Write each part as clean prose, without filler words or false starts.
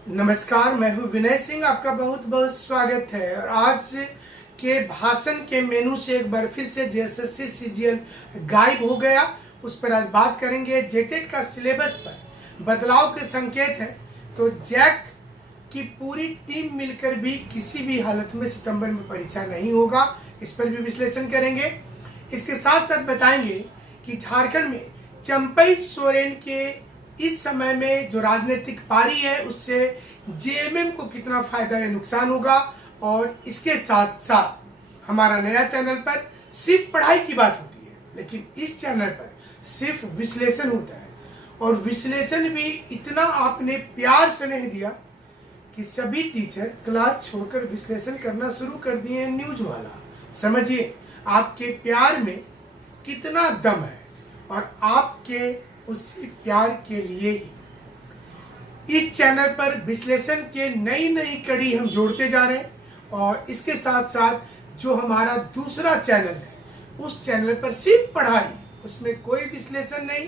नमस्कार, मैं हूं विनय सिंह। आपका बहुत बहुत स्वागत है। और आज के भाषण के मेनू से एक बार फिर से जेएसएससी सीजीएल गायब हो गया। उस पर आज बात करेंगे। जेटेट का सिलेबस पर बदलाव के संकेत हैं, तो जैक की पूरी टीम मिलकर भी किसी भी हालत में सितंबर में परीक्षा नहीं होगा, इस पर भी विश्लेषण करेंगे। इसके साथ साथ बताएंगे कि झारखंड में चंपई सोरेन के इस समय में जो राजनीतिक पारी है उससे जेएमएम को कितना फायदा या नुकसान होगा। और इसके साथ साथ हमारा नया चैनल पर सिर्फ पढ़ाई की बात होती है, लेकिन इस चैनल पर सिर्फ विश्लेषण होता है। और विश्लेषण भी इतना आपने प्यार से नहीं दिया कि सभी टीचर क्लास छोड़कर विश्लेषण करना शुरू कर दिए हैं न्यूज वाला। समझिए आपके प्यार में कितना दम है, और आपके उसी प्यार के लिए ही इस चैनल पर विश्लेषण के नई नई कड़ी हम जोड़ते जा रहे हैं। और इसके साथ साथ जो हमारा दूसरा चैनल है, उस चैनल पर सिर्फ पढ़ाई, उसमें कोई विश्लेषण नहीं,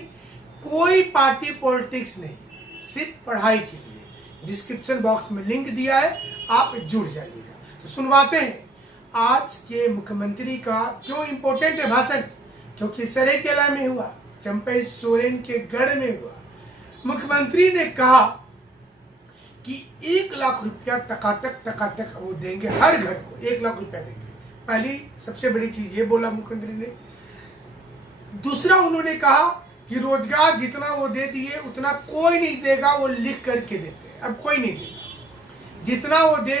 कोई पार्टी पॉलिटिक्स नहीं, सिर्फ पढ़ाई के लिए डिस्क्रिप्शन बॉक्स में लिंक दिया है, आप जुड़ जाइएगा। तो सुनवाते हैं आज के मुख्यमंत्री का क्यों इंपॉर्टेंट है भाषण। क्योंकि सरायकेला में हुआ, चंपई सोरेन के गढ़ में हुआ। मुख्यमंत्री ने कहा कि 1 लाख रुपया टकाटक वो देंगे, हर घर को 1 लाख रुपया देंगे। पहली सबसे बड़ी चीज ये बोला मुख्यमंत्री ने। दूसरा उन्होंने कहा कि रोजगार जितना वो दे दिए उतना कोई नहीं देगा, वो लिख करके देते हैं, अब कोई नहीं देगा। जितना वो दे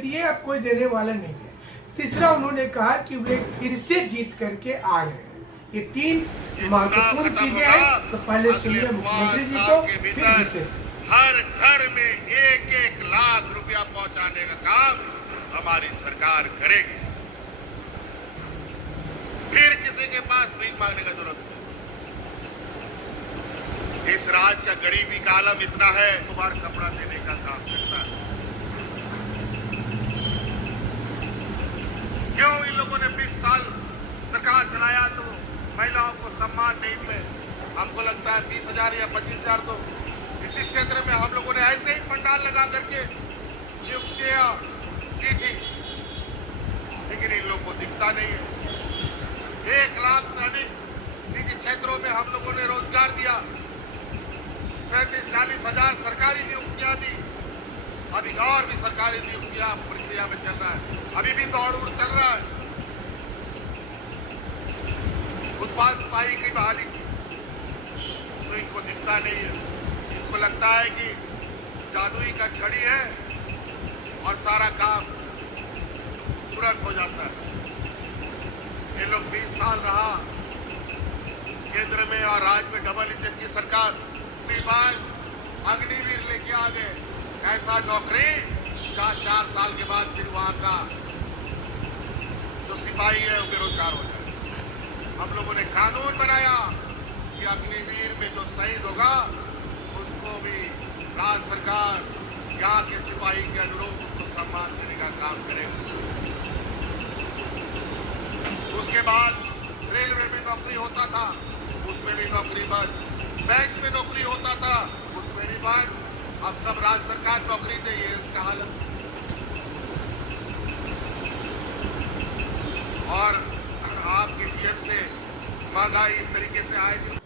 दिए, अब कोई देने वाला नहीं है। तीसरा उन्होंने कहा कि वे फिर से जीत करके आ रहे हैं। ये 3 महत्वपूर्ण चीजें हैं। तो पहले सुनिए मुख्यमंत्री जी को, फिर विश्लेषण। हर घर में 1-1 लाख रुपया पहुंचाने का काम हमारी सरकार करेगी। फिर किसी के पास भीख मांगने का जरूरत नहीं। इस राज्य का गरीबी का आलम इतना है, बार कपड़ा देने का काम करता है। क्यों इन लोगों ने 20 साल सरकार चलाया तो महिलाओं को सम्मान नहीं मिले? हमको लगता है 20,000 या 25,000 तो इसी क्षेत्र में हम लोगों ने ऐसे ही पंडाल लगा करके नियुक्तियां की थी, लेकिन इन लोगों को दिखता नहीं है। 1 लाख से अधिक निजी क्षेत्रों में हम लोगों ने रोजगार दिया। 35-40 हजार सरकारी नियुक्तियां दी। अभी और भी सरकारी नियुक्तियां प्रक्रिया में चल रहा है, अभी भी दौड़ चल रहा है। उत्पाद सिपाही की बहाली तो इनको दिखता नहीं है। इनको लगता है कि जादुई का छड़ी है और सारा काम तुरंत हो जाता है। ये लोग 20 साल रहा केंद्र में और राज्य में डबल इंजन की सरकार, बार अग्निवीर लेके आ गए। ऐसा नौकरी 4 साल के बाद फिर वहां का जो सिपाही है वो बेरोजगार हो जाए। हम लोगों ने कानून बनाया कि अग्निवीर में जो शहीद होगा उसको भी राज्य सरकार यहाँ के सिपाही के अनुरूप उसको सम्मान देने का काम करेगी। उसके बाद रेलवे में नौकरी होता था, उसमें भी नौकरी बंद। बैंक में नौकरी होता था, उसमें भी बंद। अब सब राज्य सरकार नौकरी दे, ये इसका हालत। और आपके पीएम से महंगाई इस तरीके से आएगी।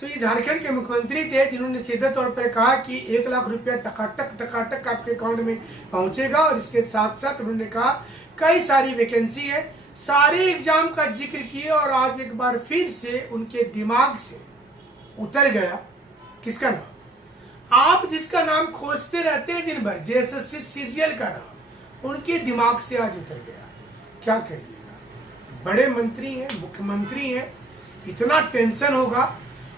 तो ये झारखंड के मुख्यमंत्री थे जिन्होंने सीधे तौर पर कहा कि 1 लाख रुपया टकाटक आपके अकाउंट में पहुंचेगा। और इसके साथ साथ उन्होंने कहा कई सारी वैकेंसी है, सारे एग्जाम का जिक्र किए। और आज एक बार फिर से उनके दिमाग से उतर गया किसका नाम, आप जिसका नाम खोजते रहते हैं दिन भर, जेएसएससी सीजीएल का नाम उनके दिमाग से आज उतर गया। क्या करिएगा, बड़े मंत्री हैं, मुख्यमंत्री हैं, इतना टेंशन होगा।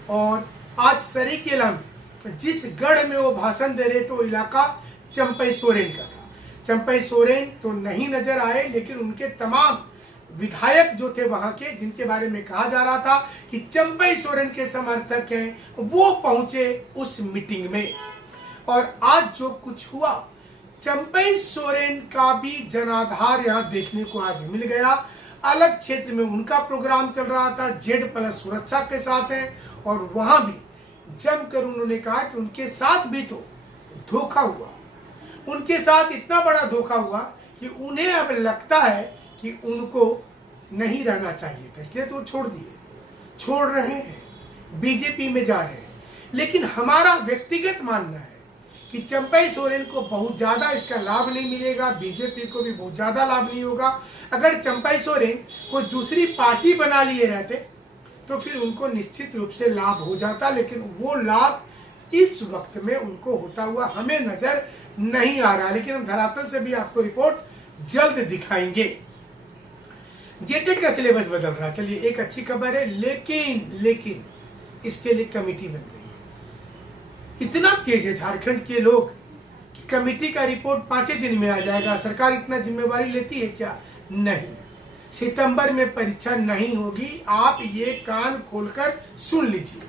और आज सरायकेला में जिस गढ़ में वो भाषण दे रहे थे वो इलाका चंपई सोरेन का था। चंपई सोरेन तो नहीं नजर आए, लेकिन उनके तमाम विधायक जो थे वहां के, जिनके बारे में कहा जा रहा था कि चंपई सोरेन के समर्थक हैं, वो पहुंचे उस मीटिंग में। और आज जो कुछ हुआ, चंपई सोरेन का भी जनाधार यहां देखने को आज मिल गया। अलग क्षेत्र में उनका प्रोग्राम चल रहा था, Z+ सुरक्षा के साथ है। और वहां भी जमकर उन्होंने कहा कि उनके साथ भी तो धोखा हुआ, उनके साथ इतना बड़ा धोखा हुआ कि उन्हें अब लगता है कि उनको नहीं रहना चाहिए था, इसलिए तो छोड़ रहे हैं, बीजेपी में जा रहे हैं। लेकिन हमारा व्यक्तिगत मानना है कि चंपई सोरेन को बहुत ज्यादा इसका लाभ नहीं मिलेगा, बीजेपी को भी बहुत ज्यादा लाभ नहीं होगा। अगर चंपई सोरेन कोई दूसरी पार्टी बना लिए रहते तो फिर उनको निश्चित रूप से लाभ हो जाता, लेकिन वो लाभ इस वक्त में उनको होता हुआ हमें नजर नहीं आ रहा। लेकिन हम धरातल से भी आपको रिपोर्ट जल्द दिखाएंगे। जेटेट का सिलेबस बदल रहा, चलिए एक अच्छी खबर है, लेकिन इसके लिए कमेटी बन गई है। इतना तेज है झारखंड के लोग कि कमेटी का रिपोर्ट 5 दिन में आ जाएगा। सरकार इतना जिम्मेवारी लेती है क्या? नहीं, सितंबर में परीक्षा नहीं होगी। आप ये कान खोलकर सुन लीजिए,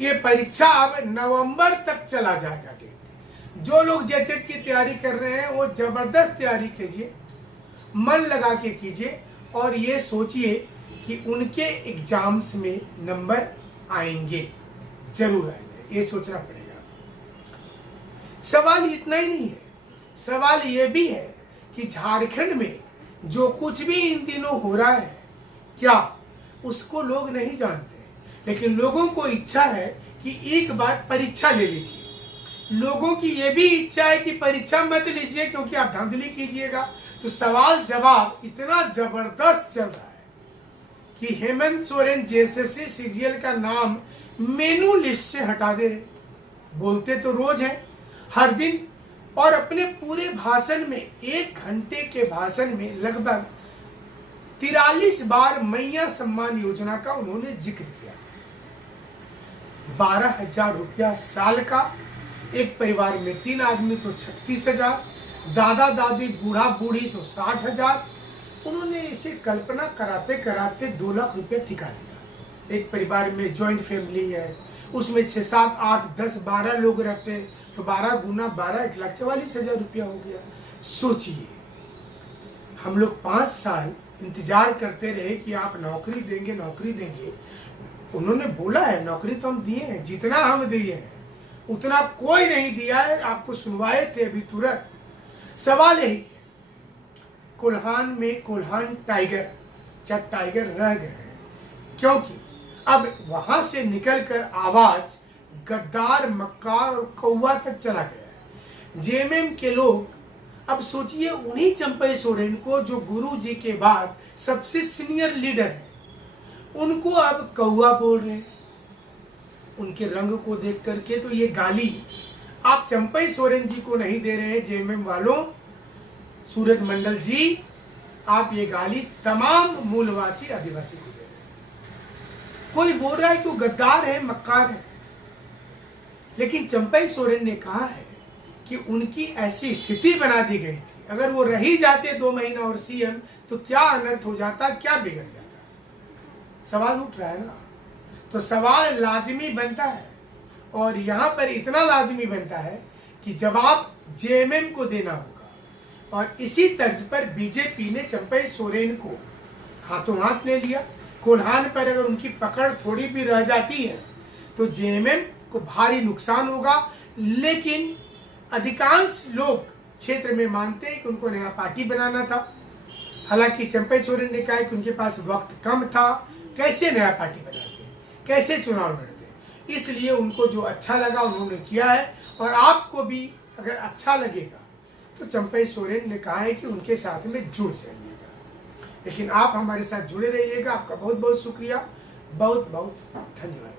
ये परीक्षा अब नवंबर तक चला जाएगा। डेट जो लोग जेटेट की तैयारी कर रहे हैं वो जबरदस्त तैयारी कीजिए, मन लगा के कीजिए और ये सोचिए कि उनके एग्जाम्स में नंबर आएंगे, जरूर आएंगे, ये सोचना पड़ेगा। सवाल इतना ही नहीं है, सवाल ये भी है कि झारखंड में जो कुछ भी इन दिनों हो रहा है क्या उसको लोग नहीं जानते, लेकिन लोगों को इच्छा है कि एक बार परीक्षा ले लीजिए। लोगों की ये भी इच्छा है कि परीक्षा मत लीजिए क्योंकि आप धांधली कीजिएगा। तो सवाल जवाब इतना जबरदस्त चल रहा है कि हेमंत सोरेन जेएसएससी सीजीएल का नाम मेनू लिस्ट से हटा दे रहे। बोलते तो रोज है, हर दिन, और अपने पूरे भाषण में 1 घंटे के भाषण में लगभग 43 बार मैया सम्मान योजना का उन्होंने जिक्र किया। 12,000 रुपया साल का, एक परिवार में 3 आदमी तो 36,000, दादा दादी बूढ़ा बूढ़ी तो 60,000। उन्होंने इसे कल्पना कराते कराते 2 लाख रुपया ठिका दिया। एक परिवार में जॉइंट फैमिली है, उसमें 6, 7, 8, 10, 12 लोग रहते हैं, तो 12 गुना 12 1,44,000 रुपया हो गया। सोचिए, हम लोग 5 साल इंतजार करते रहे कि आप नौकरी देंगे। उन्होंने बोला है नौकरी तो हम दिए हैं, जितना हम दिए हैं उतना कोई नहीं दिया है, आपको सुनवाए थे अभी तुरंत। सवाल यही है, कोल्हान में कोल्हान टाइगर, क्या टाइगर रह गए हैं? क्योंकि अब वहां से निकलकर आवाज गद्दार, मक्कार और कौवा तक चला गया है। जेएमएम के लोग अब सोचिए, उन्हीं चंपई सोरेन को जो गुरु जी के बाद सबसे सीनियर लीडर है, उनको अब कौवा बोल रहे हैं। उनके रंग को देख करके तो ये गाली आप चंपई सोरेन जी को नहीं दे रहे हैं। जेएमएम वालों, सूरज मंडल जी, आप ये गाली तमाम मूलवासी आदिवासी को दे रहे हैं। कोई बोल रहा है कि वो गद्दार है, मक्कार है, लेकिन चंपई सोरेन ने कहा है कि उनकी ऐसी स्थिति बना दी गई थी, अगर वो रही जाते 2 महीना और सीएम तो क्या अनर्थ हो जाता, क्या बिगड़ जाता। सवाल उठ रहा है ना, तो सवाल लाजमी बनता है, और यहां पर इतना लाजमी बनता है कि जवाब जेएमएम को देना होगा। और इसी तर्ज पर बीजेपी ने चंपई सोरेन को हाथों हाथ ले लिया। कोल्हान पर अगर उनकी पकड़ थोड़ी भी रह जाती है तो जेएमएम को भारी नुकसान होगा। लेकिन अधिकांश लोग क्षेत्र में मानते हैं कि उनको नया पार्टी बनाना था। हालांकि चंपई सोरेन ने कहा कि उनके पास वक्त कम था, कैसे नया पार्टी बनाते, कैसे चुनाव लड़ते, इसलिए उनको जो अच्छा लगा उन्होंने किया है। और आपको भी अगर अच्छा लगेगा तो चंपई सोरेन ने कहा है कि उनके साथ में जुड़ जाइएगा। लेकिन आप हमारे साथ जुड़े रहिएगा। आपका बहुत बहुत शुक्रिया, बहुत बहुत धन्यवाद।